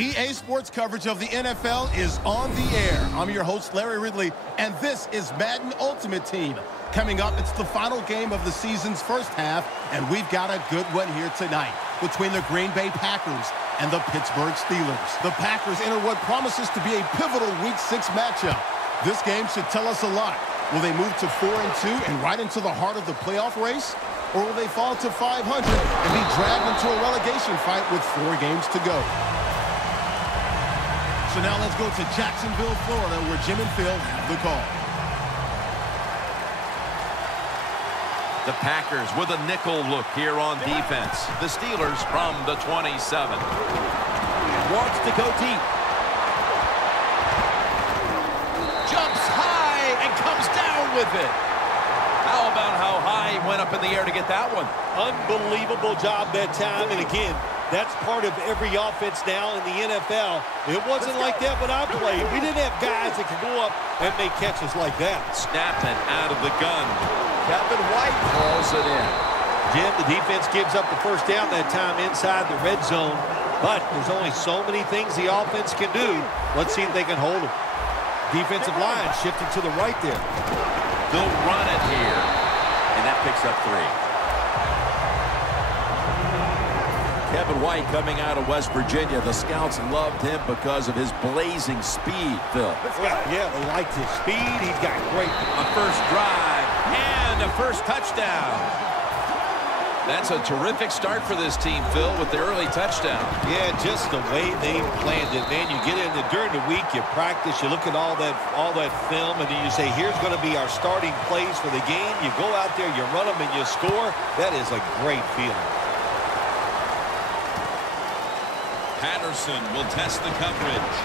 EA Sports coverage of the NFL is on the air. I'm your host, Larry Ridley, and this is Madden Ultimate Team. Coming up, it's the final game of the season's first half, and we've got a good one here tonight between the Green Bay Packers and the Pittsburgh Steelers. The Packers enter what promises to be a pivotal Week 6 matchup. This game should tell us a lot. Will they move to 4-2 and right into the heart of the playoff race? Or will they fall to 500 and be dragged into a relegation fight with 4 games to go? So now let's go to Jacksonville, Florida, where Jim and Phil have the call. The Packers with a nickel look here on defense. The Steelers from the 27. Wants to go deep. Jumps high and comes down with it. How about how high he went up in the air to get that one? Unbelievable job that time. And again, that's part of every offense now in the NFL. It wasn't like that when I played. We didn't have guys that could go up and make catches like that. Snapping out of the gun. Kevin White calls it in. Jim, the defense gives up the first down that time inside the red zone. But there's only so many things the offense can do. Let's see if they can hold it. Defensive line shifted to the right there. They'll run it here. And that picks up 3. Kevin White coming out of West Virginia. The scouts loved him because of his blazing speed, Phil. Well, yeah, they liked his speed. He's got great. A first drive and a first touchdown. That's a terrific start for this team, Phil, with the early touchdown. Yeah, just the way they planned it, man. You get in there during the week, you practice, you look at all that film, and then you say, here's going to be our starting plays for the game. You go out there, you run them, and you score. That is a great feeling. Patterson will test the coverage.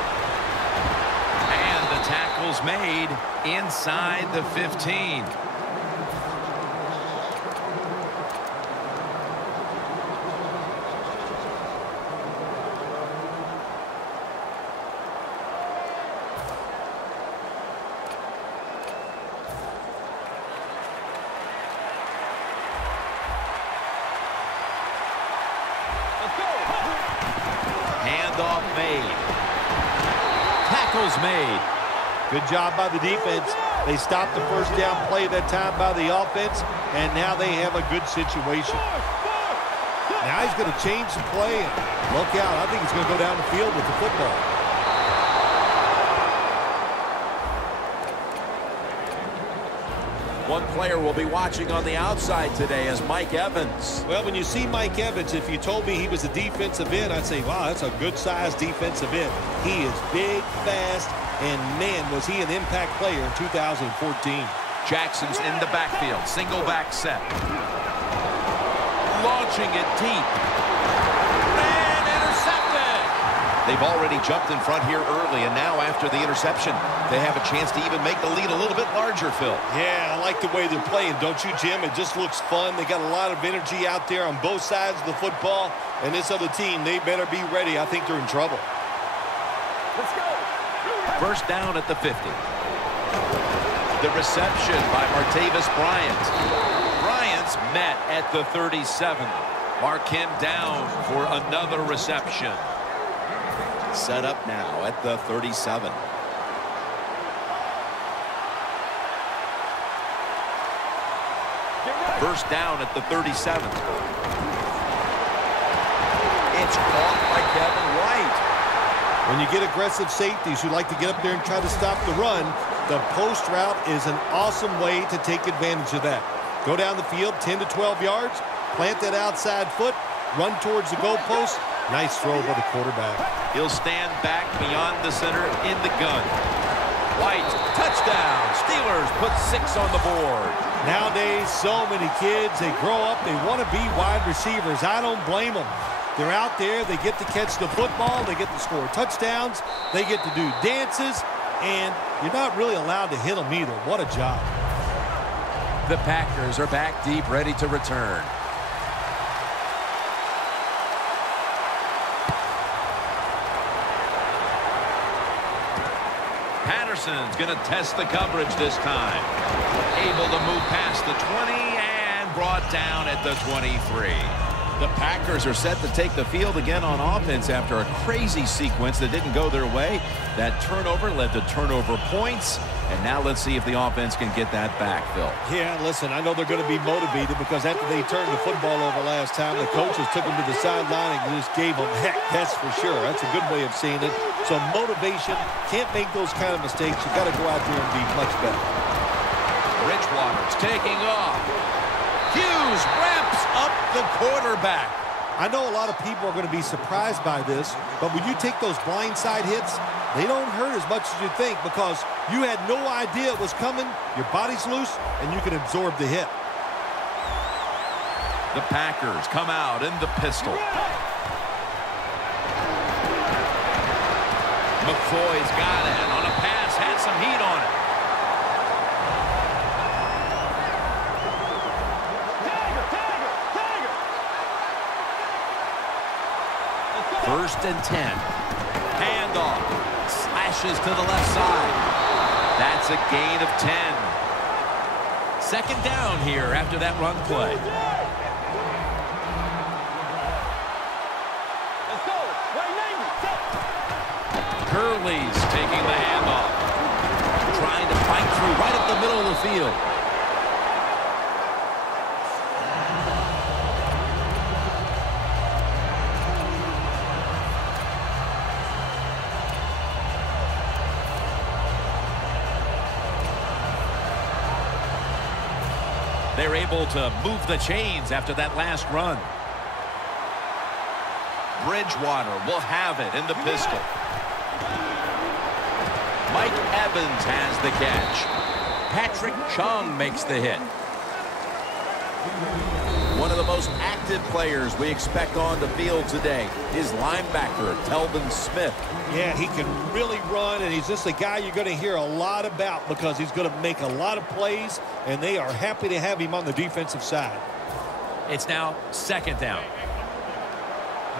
And the tackle's made inside the 15. Handoff made. Tackles made. Good job by the defense. They stopped the first down play that time by the offense, and now they have a good situation. Now he's going to change the play, and look out. I think he's going to go down the field with the football. One player will be watching on the outside today as Mike Evans. Well, when you see Mike Evans, if you told me he was a defensive end, I'd say, wow, that's a good-sized defensive end. He is big, fast, and, man, was he an impact player in 2014. Jackson's in the backfield. Single back set. Launching it deep. And intercepted. They've already jumped in front here early, and now after the interception, they have a chance to even make the lead a little bit larger, Phil. Yeah, I like the way they're playing, don't you, Jim? It just looks fun. They got a lot of energy out there on both sides of the football, and this other team, they better be ready. I think they're in trouble. Let's go. First down at the 50. The reception by Martavis Bryant. Bryant's met at the 37. Mark him down for another reception. Set up now at the 37. First down at the 37. It's caught by Kevin White. When you get aggressive safeties who like to get up there and try to stop the run, the post route is an awesome way to take advantage of that. Go down the field 10 to 12 yards, plant that outside foot, run towards the goalpost. Nice throw by the quarterback. He'll stand back beyond the center in the gun. White, touchdown. Steelers put 6 on the board. Nowadays, so many kids, they grow up, they want to be wide receivers. I don't blame them. They're out there, they get to catch the football, they get to score touchdowns, they get to do dances, and you're not really allowed to hit them either. What a job. The Packers are back deep, ready to return. Patterson's going to test the coverage this time. Able to move past the 20 and brought down at the 23. The Packers are set to take the field again on offense after a crazy sequence that didn't go their way. That turnover led to turnover points. And now let's see if the offense can get that back, Phil. Yeah, listen, I know they're going to be motivated because after they turned the football over last time, the coaches took them to the sideline and just gave them heck, that's for sure. That's a good way of seeing it. So motivation, can't make those kind of mistakes. You got to go out there and be much better. Bridgewater's taking off. Hughes wraps up the quarterback. I know a lot of people are going to be surprised by this, but when you take those blindside hits, they don't hurt as much as you think because you had no idea it was coming. Your body's loose, and you can absorb the hit. The Packers come out in the pistol. McCoy's got it. On a pass, had some heat on it. First and 10. Handoff. Slashes to the left side. That's a gain of 10. Second down here after that run play. Gurley's taking the handoff. Trying to fight through right up the middle of the field. They're able to move the chains after that last run. Bridgewater will have it in the pistol. Mike Evans has the catch. Patrick Chung makes the hit. One of the most active players we expect on the field today is linebacker Telvin Smith. Yeah, he can really run, and he's just a guy you're going to hear a lot about because he's going to make a lot of plays, and they are happy to have him on the defensive side. It's now second down.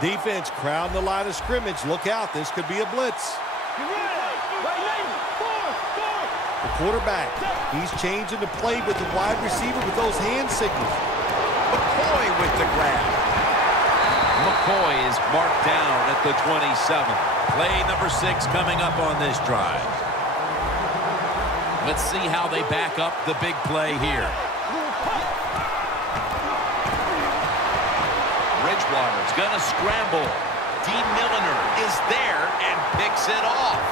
Defense crowding the line of scrimmage. Look out, this could be a blitz. The quarterback, he's changing the play with the wide receiver with those hand signals. McCoy with the grab. McCoy is marked down at the 27. Play number 6 coming up on this drive. Let's see how they back up the big play here. Bridgewater's going to scramble. Dean Milliner is there and picks it off.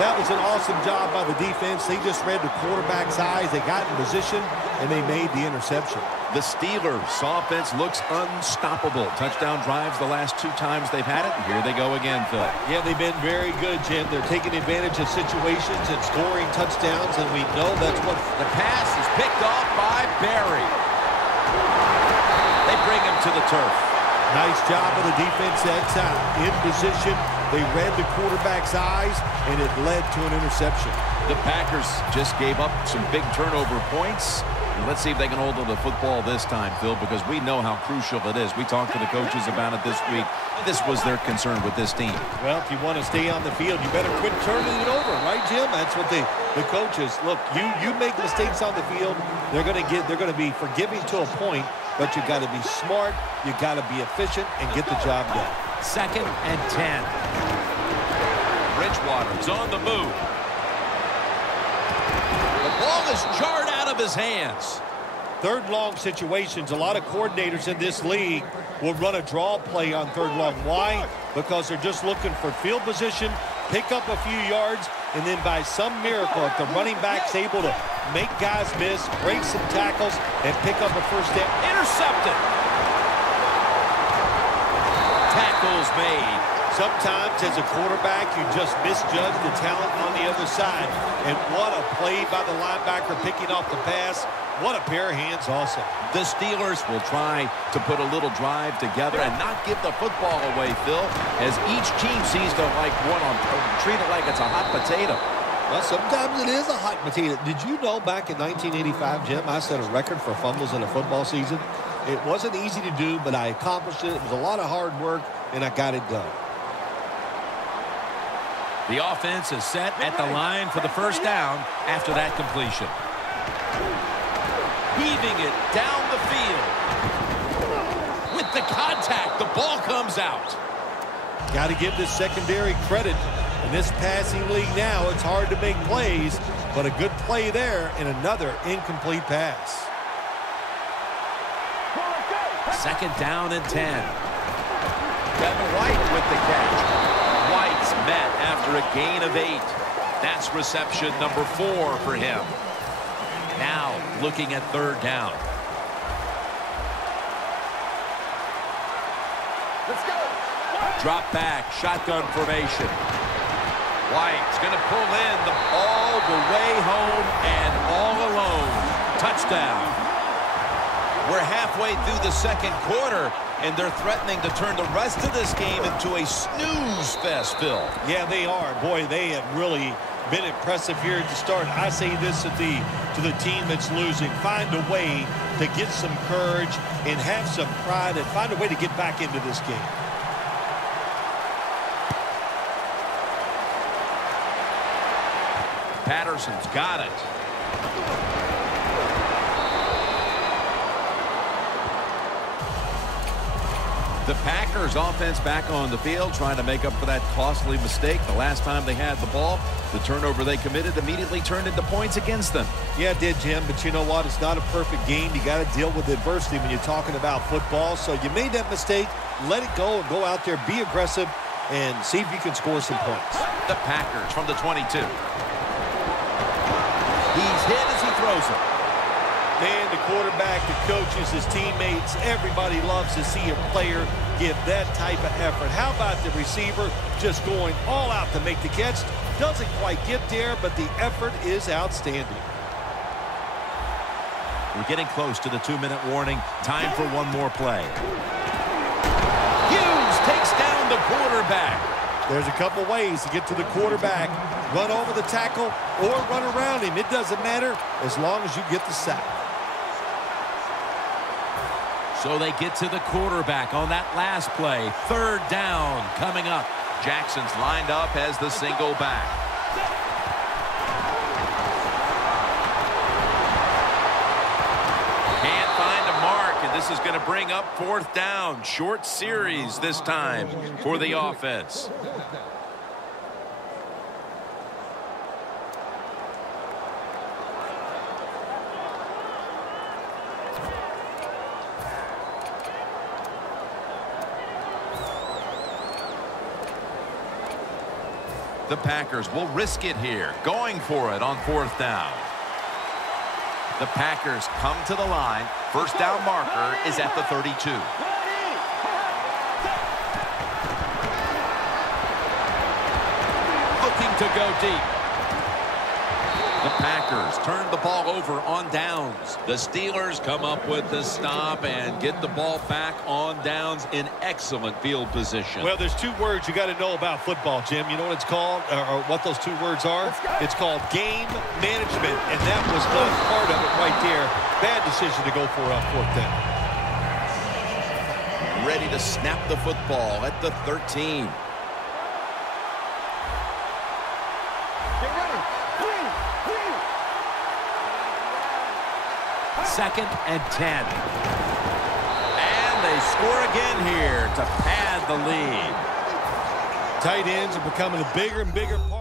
That was an awesome job by the defense. They just read the quarterback's eyes. They got in position, and they made the interception. The Steelers' offense looks unstoppable. Touchdown drives the last 2 times they've had it. And here they go again, Phil. Yeah, they've been very good, Jim. They're taking advantage of situations and scoring touchdowns, and we know that's what... The pass is picked off by Barry. They bring him to the turf. Nice job of the defense that time. In position, they read the quarterback's eyes, and it led to an interception. The Packers just gave up some big turnover points. And let's see if they can hold on to the football this time, Phil, because we know how crucial it is. We talked to the coaches about it this week. This was their concern with this team. Well, if you want to stay on the field, you better quit turning it over, right, Jim? That's what the coaches look. You make mistakes on the field, they're going to be forgiving to a point, but you got to be smart, you got to be efficient, and get the job done. Second and 10. Bridgewater's on the move. The ball is jarred out of his hands. Third long situations, a lot of coordinators in this league will run a draw play on third long. Why? Because they're just looking for field position, pick up a few yards, and then by some miracle, if the running back's able to make guys miss, break some tackles, and pick up a first down. Intercepted. Tackles made. Sometimes as a quarterback, you just misjudge the talent on the other side. And what a play by the linebacker picking off the pass. What a pair of hands also. The Steelers will try to put a little drive together and not give the football away, Phil, as each team sees to treat it like it's a hot potato. Well, sometimes it is a hot potato. Did you know back in 1985, Jim, I set a record for fumbles in a football season? It wasn't easy to do, but I accomplished it. It was a lot of hard work, and I got it done. The offense is set at the line for the first down after that completion. Heaving it down the field. with the contact. The ball comes out. Got to give this secondary credit. In this passing league now, it's hard to make plays, but a good play there and another incomplete pass. 2nd down and 10. Kevin White with the catch. White's met after a gain of 8. That's reception number 4 for him. Now looking at 3rd down. Let's go. Drop back, shotgun formation. White's going to pull in all the way home and all alone. Touchdown. We're halfway through the 2nd quarter, and they're threatening to turn the rest of this game into a snooze fest, Phil. Yeah, they are. Boy, they have really been impressive here at the start. I say this to the team that's losing. Find a way to get some courage and have some pride and find a way to get back into this game. Patterson's got it. The Packers offense back on the field trying to make up for that costly mistake. The last time they had the ball, the turnover they committed immediately turned into points against them. Yeah, it did, Jim, but you know what? It's not a perfect game. You got to deal with adversity when you're talking about football. So you made that mistake. Let it go and go out there, be aggressive, and see if you can score some points. The Packers from the 22. He's hit as he throws it. Man, the quarterback, the coaches, his teammates, everybody loves to see a player give that type of effort. How about the receiver just going all out to make the catch? Doesn't quite get there, but the effort is outstanding. We're getting close to the 2-minute warning. Time for one more play. Hughes takes down the quarterback. There's a couple ways to get to the quarterback. Run over the tackle or run around him. It doesn't matter as long as you get the sack. So they get to the quarterback on that last play. 3rd down coming up. Jackson's lined up as the single back. Can't find a mark, and this is going to bring up 4th down. Short series this time for the offense. The Packers will risk it here, going for it on 4th down. The Packers come to the line. 1st down marker is at the 32. Looking to go deep. The Packers turn the ball over on downs. The Steelers come up with the stop and get the ball back on downs in excellent field position. Well, there's 2 words you got to know about football, Jim. You know what it's called, or what those 2 words are? It's called game management, and that was not part of it right there. Bad decision to go for on 4th down. Ready to snap the football at the 13. 2nd and 10. And they score again here to pad the lead. Tight ends are becoming a bigger and bigger part.